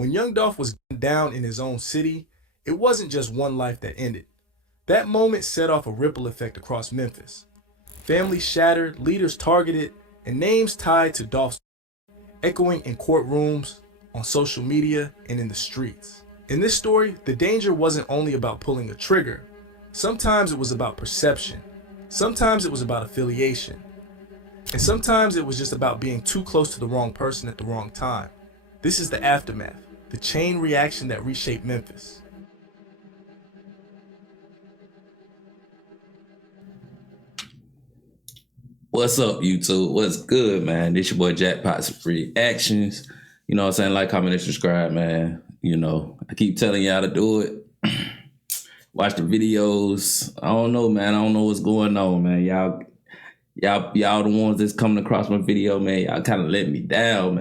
When young Dolph was down in his own city, it wasn't just one life that ended. That moment set off a ripple effect across Memphis. Families shattered, leaders targeted, and names tied to Dolph's echoing in courtrooms, on social media, and in the streets. In this story, the danger wasn't only about pulling a trigger. Sometimes it was about perception. Sometimes it was about affiliation. And sometimes it was just about being too close to the wrong person at the wrong time. This is the aftermath, the chain reaction that reshaped Memphis. What's up, YouTube? What's good, man? This your boy Jackpot's Free Actions. You know what I'm saying? Like, comment, and subscribe, man. You know, I keep telling y'all to do it. Watch the videos. I don't know, man. I don't know what's going on, man. Y'all the ones that's coming across my video, man. Y'all kind of let me down,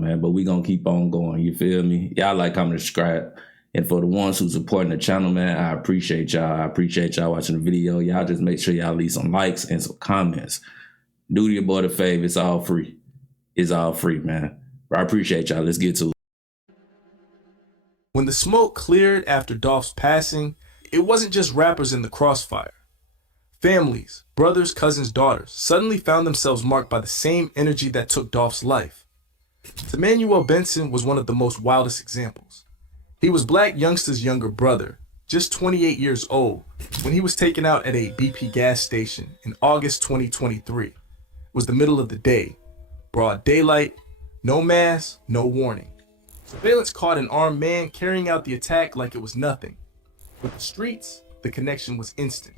man. But we gonna keep on going. You feel me? Y'all like, comment, and subscribe. And for the ones who supporting the channel, man, I appreciate y'all. I appreciate y'all watching the video. Y'all just make sure y'all leave some likes and some comments. Do your boy the favor. It's all free. It's all free, man. But I appreciate y'all. Let's get to it. When the smoke cleared after Dolph's passing, it wasn't just rappers in the crossfire. Families, brothers, cousins, daughters suddenly found themselves marked by the same energy that took Dolph's life. Emmanuel Benson was one of the most wildest examples. He was Black Youngster's younger brother, just 28 years old, when he was taken out at a BP gas station in August 2023. It was the middle of the day, broad daylight, no mask, no warning. Surveillance caught an armed man carrying out the attack like it was nothing. With the streets, the connection was instant.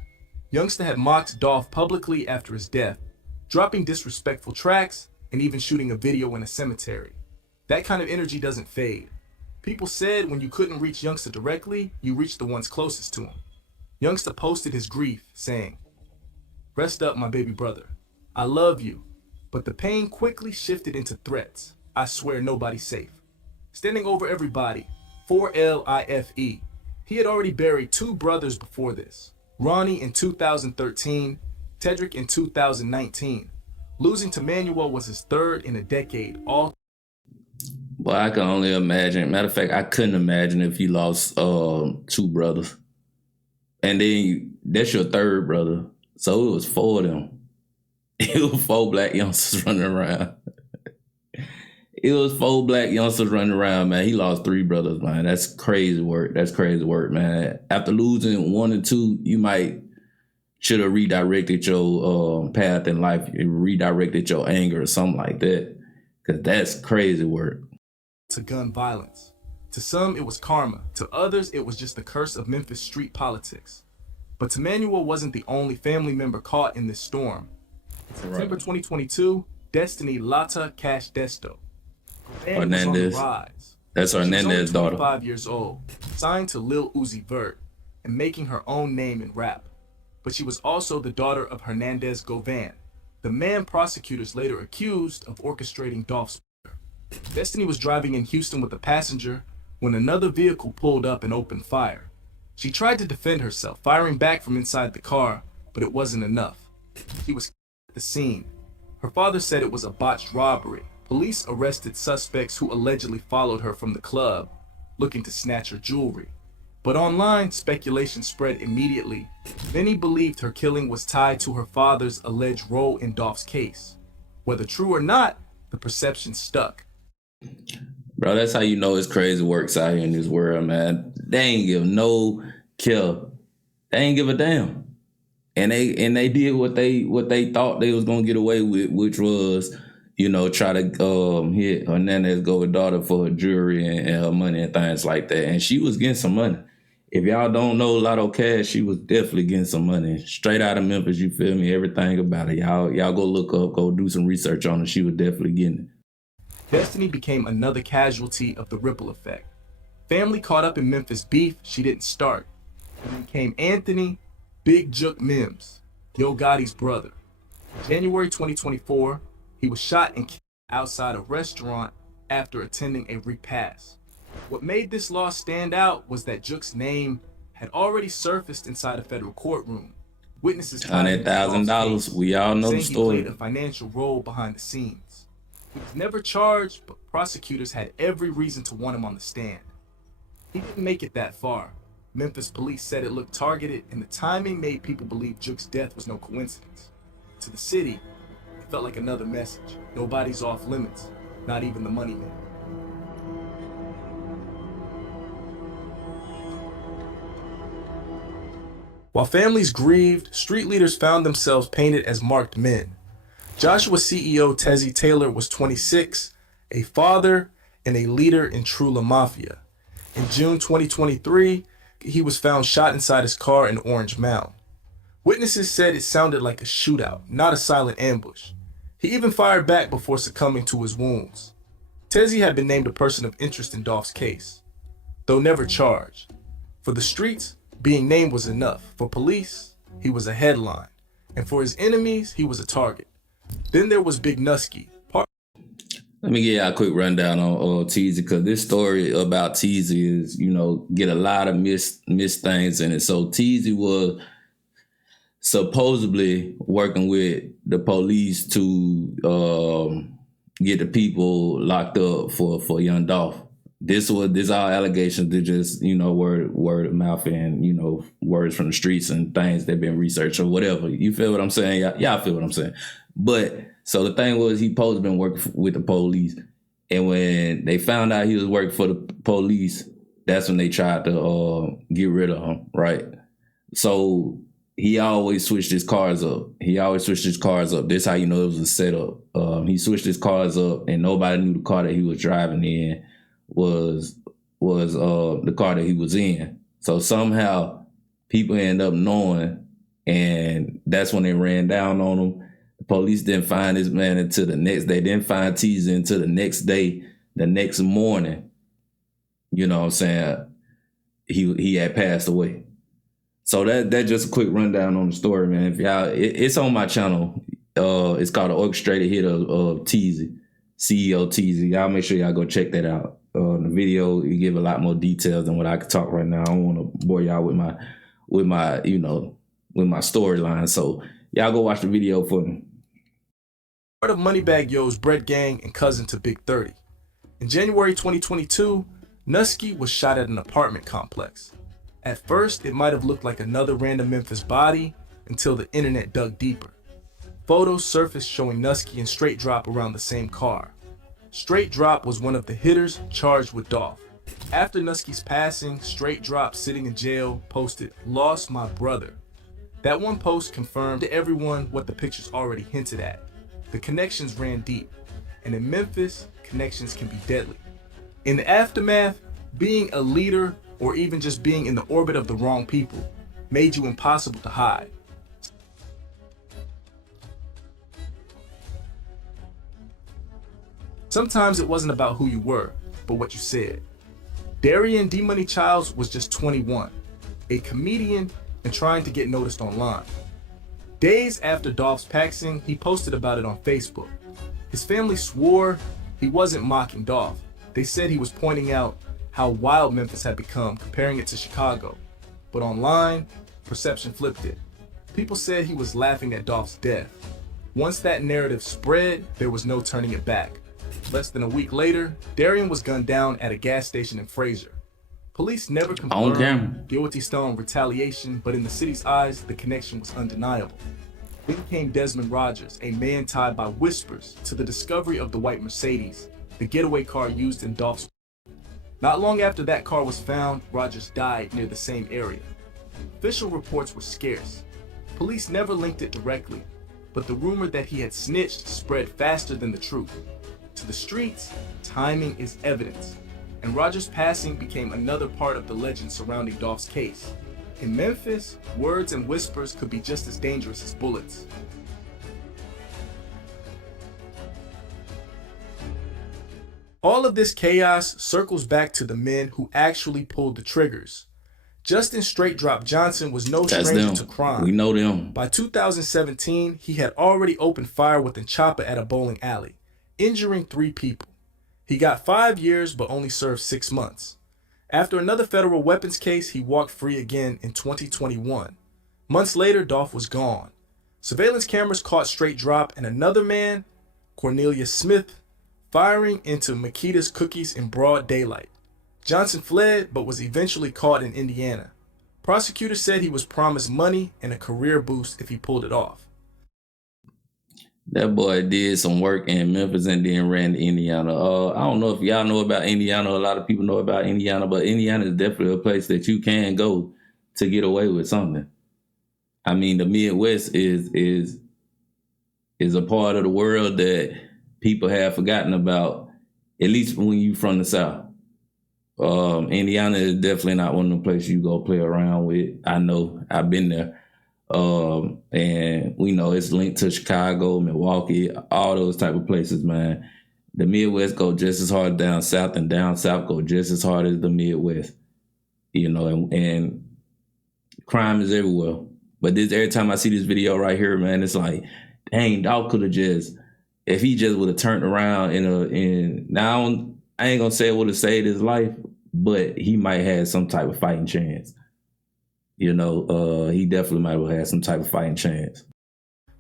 Youngster had mocked Dolph publicly after his death, dropping disrespectful tracks and even shooting a video in a cemetery. That kind of energy doesn't fade. People said when you couldn't reach Youngster directly, you reached the ones closest to him. Youngster posted his grief, saying, "Rest up, my baby brother. I love you." But the pain quickly shifted into threats. "I swear nobody's safe." Standing over everybody, 4LIFE. He had already buried two brothers before this. Ronnie in 2013, Tedrick in 2019. Losing to Manuel was his third in a decade, all. But I can only imagine. Matter of fact, I couldn't imagine if you lost two brothers. And then that's your third brother. So it was four of them. It was four Black youngsters running around. It was four Black youngsters running around, man. He lost three brothers, man. That's crazy work. That's crazy work, man. After losing one and two, you should have redirected your path in life, redirected your anger or something like that. Because that's crazy work. To gun violence. To some, it was karma. To others, it was just the curse of Memphis street politics. But Emmanuel wasn't the only family member caught in this storm. In September 2022, Destiny Lata Cash Desto. Hernandez. That's Hernandez's daughter. 25 years old, signed to Lil Uzi Vert, and making her own name in rap. But she was also the daughter of Hernandez Govan, the man prosecutors later accused of orchestrating Dolph's murder. Destiny was driving in Houston with a passenger when another vehicle pulled up and opened fire. She tried to defend herself, firing back from inside the car, but it wasn't enough. She was at the scene. Her father said it was a botched robbery. Police arrested suspects who allegedly followed her from the club, looking to snatch her jewelry. But online, speculation spread immediately. Many believed her killing was tied to her father's alleged role in Dolph's case. Whether true or not, the perception stuck. Bro, that's how you know it's crazy works out here in this world, man. They ain't give no kill. They ain't give a damn. And they did what they thought they was gonna get away with, which was, you know, try to hit Hernandez's Govan daughter for her jewelry and her money and things like that. And she was getting some money. If y'all don't know Lotto Cash, she was definitely getting some money. Straight out of Memphis, you feel me? Everything about it. Y'all go look up, go do some research on her. She was definitely getting it. Destiny became another casualty of the ripple effect. Family caught up in Memphis beef she didn't start. And then came Anthony, Big Jook Mims, Yo Gotti's brother. January 2024, he was shot and killed outside a restaurant after attending a repast. What made this loss stand out was that Jook's name had already surfaced inside a federal courtroom. Witnesses $100,000. We all know the story. He played a financial role behind the scenes. He was never charged, but prosecutors had every reason to want him on the stand. He didn't make it that far. Memphis police said it looked targeted, and the timing made people believe Juke's death was no coincidence. To the city, it felt like another message. Nobody's off limits, not even the money man. While families grieved, street leaders found themselves painted as marked men. Joshua CEO Tezzy Taylor was 26, a father, and a leader in Trula Mafia. In June 2023, he was found shot inside his car in Orange Mound. Witnesses said it sounded like a shootout, not a silent ambush. He even fired back before succumbing to his wounds. Tezzy had been named a person of interest in Dolph's case, though never charged. For the streets, being named was enough. For police, he was a headline. And for his enemies, he was a target. Then there was Big Nusky. Let me give you a quick rundown on Teasy, because this story about Teasy is, get a lot of missed things in it. So Teasy was supposedly working with the police to get the people locked up for young Dolph. This all allegations. They're just, word of mouth and, words from the streets and things that been researched or whatever. You feel what I'm saying? Y'all feel what I'm saying? But so the thing was, he supposed to been working with the police. And when they found out he was working for the police, that's when they tried to get rid of him, right? So he always switched his cars up. This how you know it was a setup. He switched his cars up, and nobody knew the car that he was driving in was the car that he was in. So somehow people end up knowing, and that's when they ran down on him. The police didn't find this man until the next day. They didn't find Teasy until the next day, the next morning. You know what I'm saying? He had passed away. So that's just a quick rundown on the story, man. If y'all, it's on my channel. It's called The Orchestrated Hit of Teasy, CEO Teasy. Y'all make sure y'all go check that out. The video, you give a lot more details than what I could talk right now. I don't want to bore y'all with my storyline. So y'all go watch the video for me. Part of Moneybagg Yo's Bread Gang and cousin to Big 30. In January 2022, Nusky was shot at an apartment complex. At first, it might have looked like another random Memphis body until the internet dug deeper. Photos surfaced showing Nusky and Straight Drop around the same car. Straight Drop was one of the hitters charged with Dolph. After Nusky's passing, Straight Drop, sitting in jail, posted, "Lost my brother." That one post confirmed to everyone what the pictures already hinted at. The connections ran deep, and in Memphis, connections can be deadly. In the aftermath, being a leader or even just being in the orbit of the wrong people made you impossible to hide. Sometimes it wasn't about who you were, but what you said. Darian D-Money Childs was just 21, a comedian and trying to get noticed online. Days after Dolph's passing, he posted about it on Facebook. His family swore he wasn't mocking Dolph. They said he was pointing out how wild Memphis had become, comparing it to Chicago. But online, perception flipped it. People said he was laughing at Dolph's death. Once that narrative spread, there was no turning it back. Less than a week later, Darian was gunned down at a gas station in Fraser. Police never confirmed guilty stone retaliation, but in the city's eyes, the connection was undeniable. Then came Desmond Rogers, a man tied by whispers to the discovery of the white Mercedes, the getaway car used in Dolph's. Not long after that car was found, Rogers died near the same area. Official reports were scarce. Police never linked it directly, but the rumor that he had snitched spread faster than the truth. To the streets, timing is evidence, and Rogers' passing became another part of the legend surrounding Dolph's case. In Memphis, words and whispers could be just as dangerous as bullets. All of this chaos circles back to the men who actually pulled the triggers. Justin Straight Drop Johnson was no stranger to crime. We know them. By 2017, he had already opened fire with a chopper at a bowling alley, injuring 3 people. He got 5 years but only served 6 months. After another federal weapons case, he walked free again in 2021. Months later, Dolph was gone. Surveillance cameras caught Straight Drop and another man, Cornelius Smith, firing into Makita's cookies in broad daylight. Johnson fled but was eventually caught in Indiana. Prosecutors said he was promised money and a career boost if he pulled it off. That boy did some work in Memphis and then ran to Indiana. I don't know if y'all know about Indiana. A lot of people know about Indiana, but Indiana is definitely a place that you can go to get away with something. I mean, the Midwest is a part of the world that people have forgotten about, at least when you from the South. Indiana is definitely not one of the places you go play around with. I know, I've been there. And we know it's linked to Chicago, Milwaukee, all those type of places, man. The Midwest go just as hard down South, and down South go just as hard as the Midwest. You know, and crime is everywhere. But every time I see this video right here, man, it's like, dang, Dolph could have just, if he just would have turned around now I ain't gonna say it would have saved his life, but he might have some type of fighting chance. You know, he definitely might have had some type of fighting chance.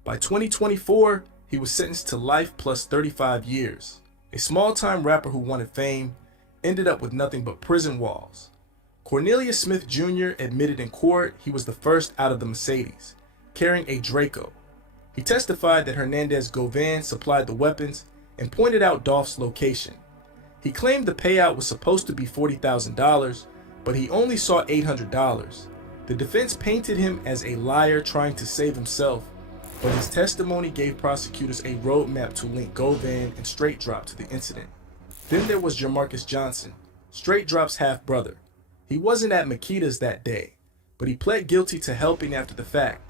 By 2024, he was sentenced to life plus 35 years. A small-time rapper who wanted fame ended up with nothing but prison walls. Cornelius Smith Jr. admitted in court he was the first out of the Mercedes, carrying a Draco. He testified that Hernandez Govan supplied the weapons and pointed out Dolph's location. He claimed the payout was supposed to be $40,000, but he only saw $800. The defense painted him as a liar trying to save himself, but his testimony gave prosecutors a roadmap to link Govan and Straight Drop to the incident. Then there was Jamarcus Johnson, Straight Drop's half-brother. He wasn't at Makita's that day, but he pled guilty to helping after the fact,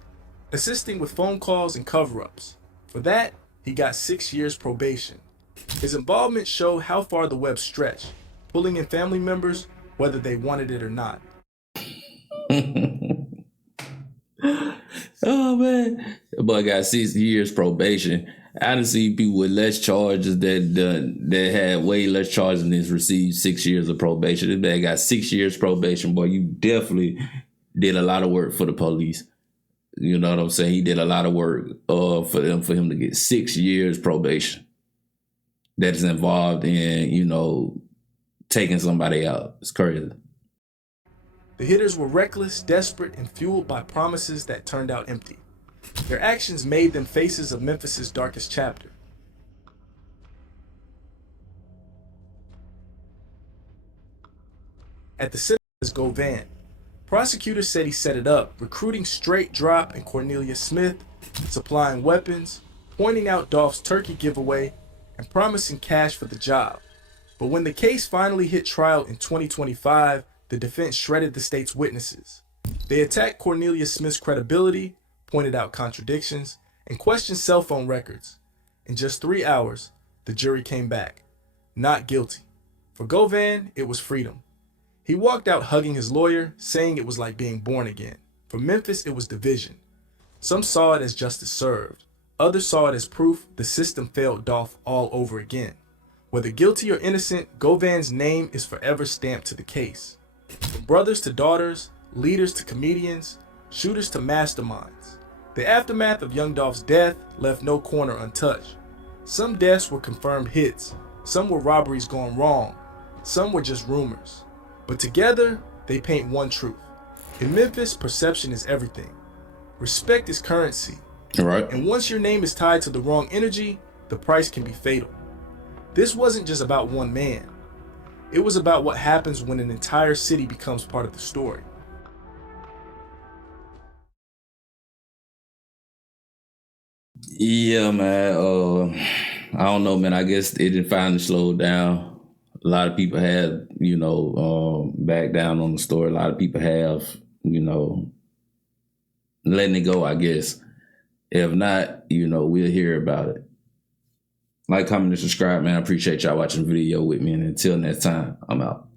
assisting with phone calls and cover-ups. For that, he got 6 years probation. His involvement showed how far the web stretched, pulling in family members whether they wanted it or not. Oh man, the boy got 6 years probation. I done seen people with less charges that had way less charges than this received 6 years of probation. This man got 6 years probation. Boy, you definitely did a lot of work for the police. You know what I'm saying? He did a lot of work for him to get 6 years probation. That is involved in, you know, taking somebody out. It's crazy. The hitters were reckless, desperate, and fueled by promises that turned out empty. Their actions made them faces of Memphis's darkest chapter. At the center is Govan. Prosecutors said he set it up, recruiting Straight Drop and Cornelius Smith, supplying weapons, pointing out Dolph's turkey giveaway, and promising cash for the job. But when the case finally hit trial in 2025, the defense shredded the state's witnesses. They attacked Cornelius Smith's credibility, pointed out contradictions, and questioned cell phone records. In just 3 hours, the jury came back. Not guilty. For Govan, it was freedom. He walked out hugging his lawyer, saying it was like being born again. For Memphis, it was division. Some saw it as justice served. Others saw it as proof the system failed Dolph all over again. Whether guilty or innocent, Govan's name is forever stamped to the case. From brothers to daughters, leaders to comedians, shooters to masterminds. The aftermath of young Dolph's death left no corner untouched. Some deaths were confirmed hits, some were robberies gone wrong, some were just rumors. But together, they paint one truth. In Memphis, perception is everything. Respect is currency. Right. And once your name is tied to the wrong energy, the price can be fatal. This wasn't just about one man. It was about what happens when an entire city becomes part of the story. Yeah, man. I don't know, man. I guess it didn't finally slow down. A lot of people had, back down on the story. A lot of people have, letting it go, I guess. If not, we'll hear about it. Like, comment, and subscribe, man. I appreciate y'all watching the video with me. And until next time, I'm out.